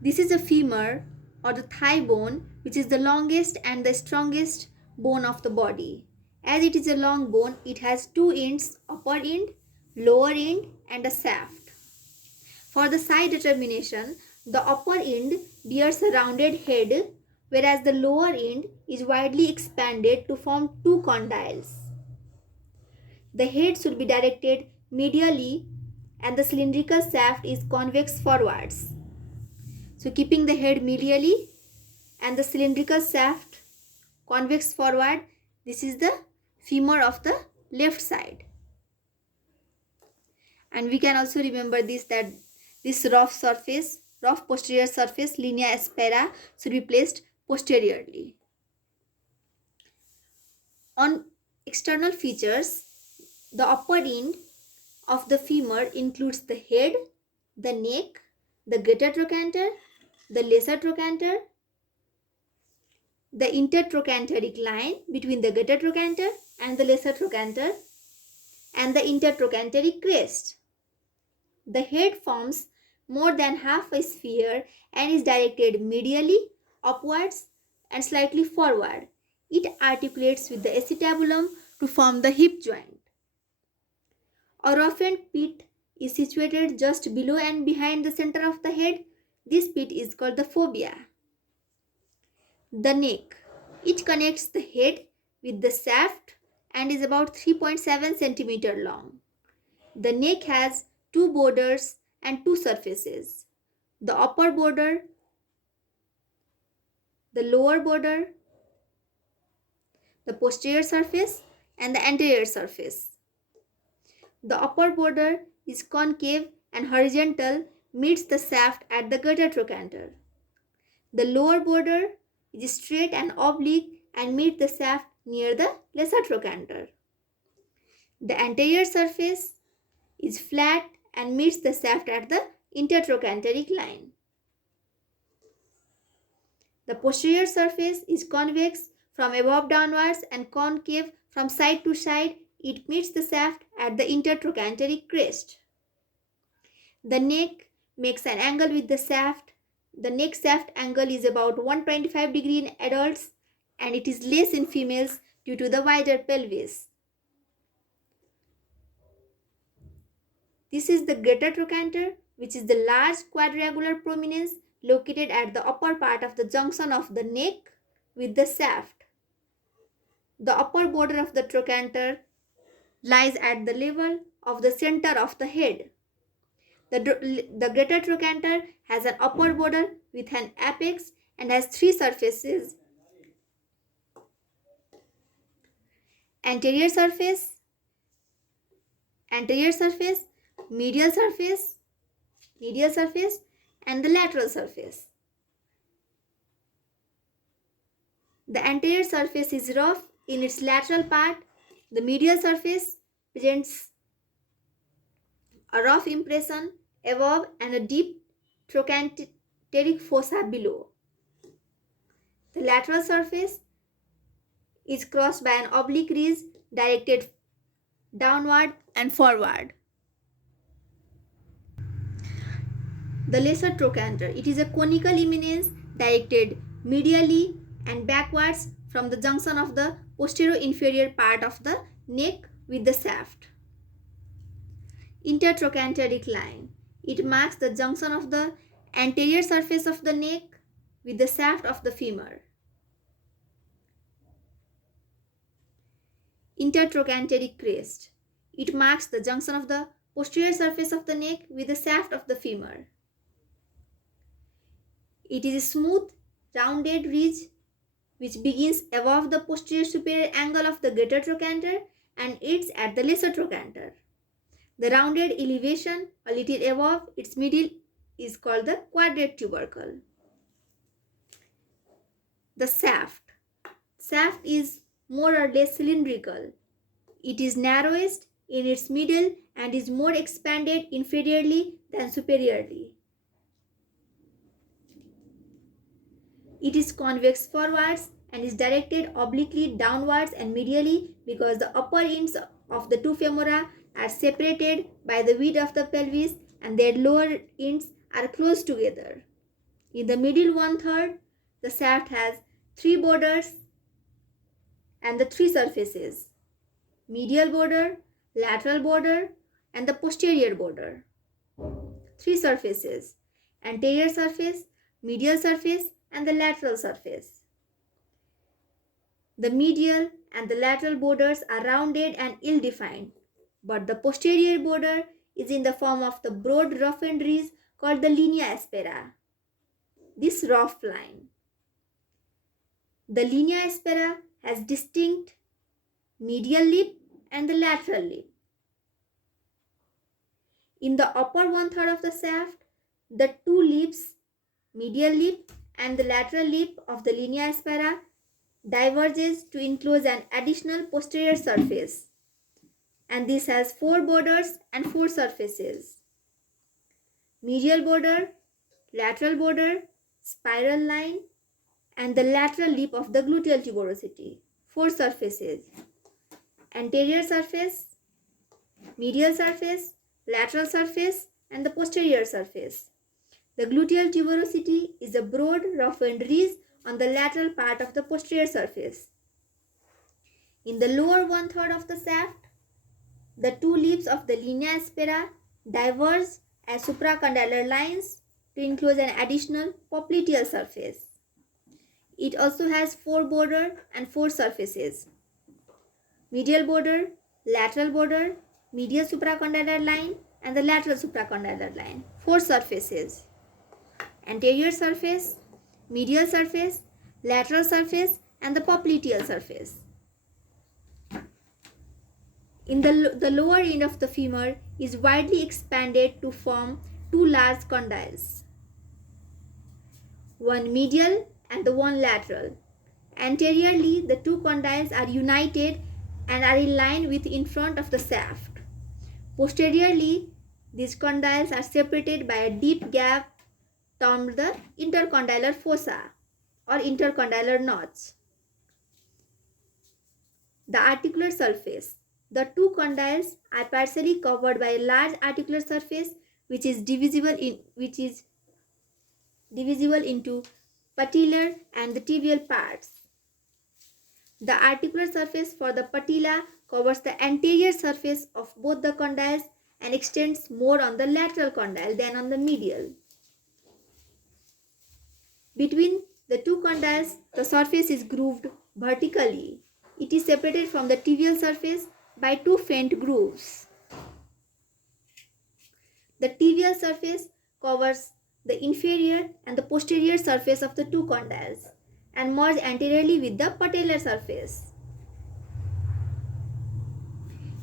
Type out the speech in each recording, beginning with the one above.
This is a femur or the thigh bone, which is the longest and the strongest bone of the body. As it is a long bone, it has two ends, upper end, lower end, and a shaft. For the size determination, the upper end bears a rounded head, whereas the lower end is widely expanded to form two condyles. The head should be directed medially and the cylindrical shaft is convex forwards. So keeping the head medially and the cylindrical shaft convex forward, this is the femur of the left side. And we can also remember this, that this rough posterior surface, linea aspera, should be placed posteriorly. On external features, the upper end of the femur includes the head, the neck, the greater trochanter, the lesser trochanter, the intertrochanteric line between the greater trochanter and the lesser trochanter, and the intertrochanteric crest. The head forms more than half a sphere and is directed medially, upwards, and slightly forward. It articulates with the acetabulum to form the hip joint. A roughened pit is situated just below and behind the center of the head. This pit is called the fovea. The neck. It connects the head with the shaft and is about 3.7 cm long. The neck has two borders and two surfaces. The upper border, the lower border, the posterior surface, and the anterior surface. The upper border is concave and horizontal, meets the shaft at the greater trochanter. The lower border is straight and oblique and meets the shaft near the lesser trochanter. The anterior surface is flat and meets the shaft at the intertrochanteric line. The posterior surface is convex from above downwards and concave from side to side. It meets the shaft at the intertrochanteric crest. The neck makes an angle with the shaft. The neck shaft angle is about 125 degrees in adults and it is less in females due to the wider pelvis. This is the greater trochanter, which is the large quadrangular prominence located at the upper part of the junction of the neck with the shaft. The upper border of the trochanter lies at the level of the center of the head. The greater trochanter has an upper border with an apex and has three surfaces: anterior surface, medial surface, and the lateral surface. The anterior surface is rough in its lateral part. The medial surface presents a rough impression above and a deep trochanteric fossa below. The lateral surface is crossed by an oblique ridge directed downward and forward. The lesser trochanter. It is a conical eminence directed medially and backwards from the junction of the posterior inferior part of the neck with the shaft. Intertrochanteric line. It marks the junction of the anterior surface of the neck with the shaft of the femur. Intertrochanteric crest. It marks the junction of the posterior surface of the neck with the shaft of the femur. It is a smooth, rounded ridge which begins above the posterior superior angle of the greater trochanter and ends at the lesser trochanter. The rounded elevation a little above its middle is called the quadrate tubercle. The shaft. Shaft is more or less cylindrical. It is narrowest in its middle and is more expanded inferiorly than superiorly. It is convex forwards and is directed obliquely downwards and medially because the upper ends of the two femora are separated by the width of the pelvis and their lower ends are close together. In the middle 1/3, the shaft has 3 borders and the 3 surfaces: medial border, lateral border, and the posterior border. 3 surfaces: anterior surface, medial surface, and the lateral surface. The medial and the lateral borders are rounded and ill-defined, but the posterior border is in the form of the broad roughened ridge called the linea aspera. This rough line. The linea aspera has distinct medial lip and the lateral lip. In the upper 1/3 of the shaft, the 2 lips, medial lip and the lateral lip of the linea aspera, diverges to enclose an additional posterior surface, and this has 4 borders and 4 surfaces: medial border, lateral border, spiral line, and the lateral lip of the gluteal tuberosity. 4 surfaces: anterior surface, medial surface, lateral surface, and the posterior surface. The gluteal tuberosity is a broad, roughened ridge on the lateral part of the posterior surface. In the lower 1/3 of the shaft, the 2 lips of the linea aspera diverge as supracondylar lines to enclose an additional popliteal surface. It also has 4 borders and 4 surfaces: medial border, lateral border, medial supracondylar line, and the lateral supracondylar line. 4 surfaces: anterior surface, medial surface, lateral surface, and the popliteal surface. In the lower end of the femur is widely expanded to form 2 large condyles, one medial and the one lateral. Anteriorly, the 2 condyles are united and are in line with in front of the shaft. Posteriorly, these condyles are separated by a deep gap termed the intercondylar fossa or intercondylar notch. The articular surface. The 2 condyles are partially covered by a large articular surface which is divisible into patellar and the tibial parts. The articular surface for the patella covers the anterior surface of both the condyles and extends more on the lateral condyle than on the medial. Between the 2 condyles, the surface is grooved vertically. It is separated from the tibial surface by 2 faint grooves. The tibial surface covers the inferior and the posterior surface of the 2 condyles and merge anteriorly with the patellar surface.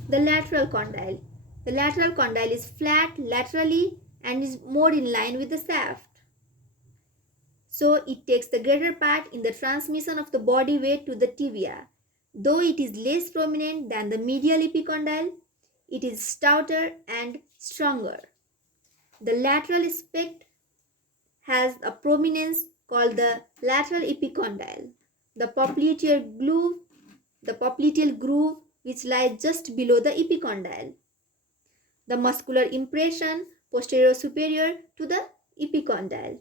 The lateral condyle. The lateral condyle is flat laterally and is more in line with the shaft. So it takes the greater part in the transmission of the body weight to the tibia. Though it is less prominent than the medial epicondyle, it is stouter and stronger. The lateral aspect has a prominence called the lateral epicondyle. The popliteal groove which lies just below the epicondyle. The muscular impression posterior superior to the epicondyle.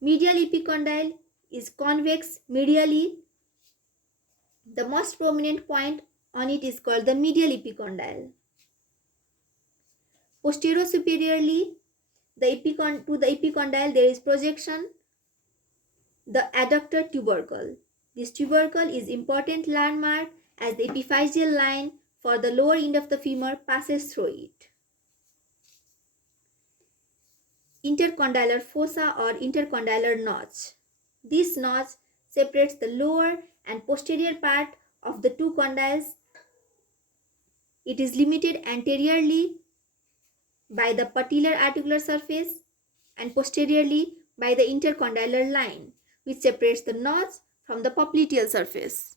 Medial epicondyle is convex medially. The most prominent point on it is called the medial epicondyle. Posterior superiorly to the epicondyle there is projection, the adductor tubercle. This tubercle is important landmark as the epiphyseal line for the lower end of the femur passes through it. Intercondylar fossa or intercondylar notch. This notch separates the lower and posterior part of the 2 condyles. It is limited anteriorly by the patellar articular surface and posteriorly by the intercondylar line which separates the notch from the popliteal surface.